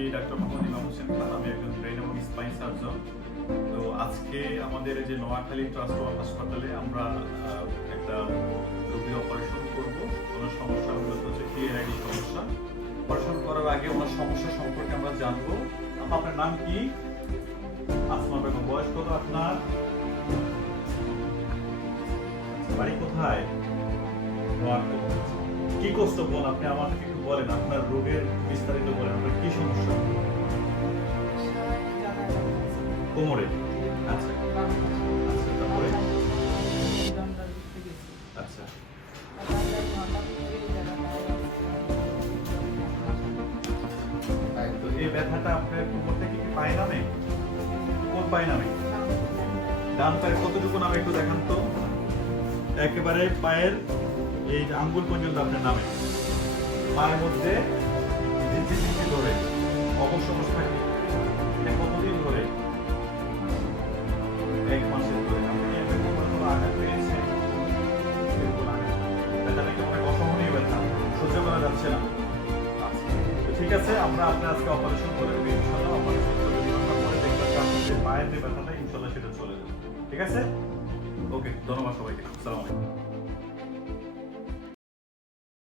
আমি ডাক্তার মোহাম্মদ ইমাম হোসেন খান আমি একজন ব্রেন এবং স্পাইন সার্জন তো আজকে আমাদের যে নোয়াখালী ট্রান্সফার হাসপাতালে আমরা একটা রোগীর অপারেশন করব। কোনো সমস্যা হচ্ছে ক্লিয়ার আইডি সমস্যা। অপারেশন করার আগে ওনার সমস্যা সম্পর্কে আমরা জানব। আপা, আপনার নাম কি? আসমা বেগম বয়স কত আপনার? বাড়ি কোথায়? নোয়াখালী। কি কষ্ট বল আপনি আমাকে একটু বলেন আপনার রোগের বিস্তারিত কোমরে। আচ্ছা। আচ্ছা। আচ্ছা। তো এই ব্যথাটা আপনার কোমর থেকে নামে? একটু দেখান তো। একেবারে পায়ের এই আঙ্গুল পর্যন্ত আপনার নামে। পায়ের মধ্যে ঠিক আছে, আমরা আপনার আজকে অপারেশন করে দেবো ইনশাল্লাহ অপারেশন করে দিন আমরা পরে দেখব যে পায়ের যে ব্যথাটা ইনশাল্লাহ সেটা চলে যাবে। ঠিক আছে? ওকে ধন্যবাদ সবাইকে। আসসালামু আলাইকুম।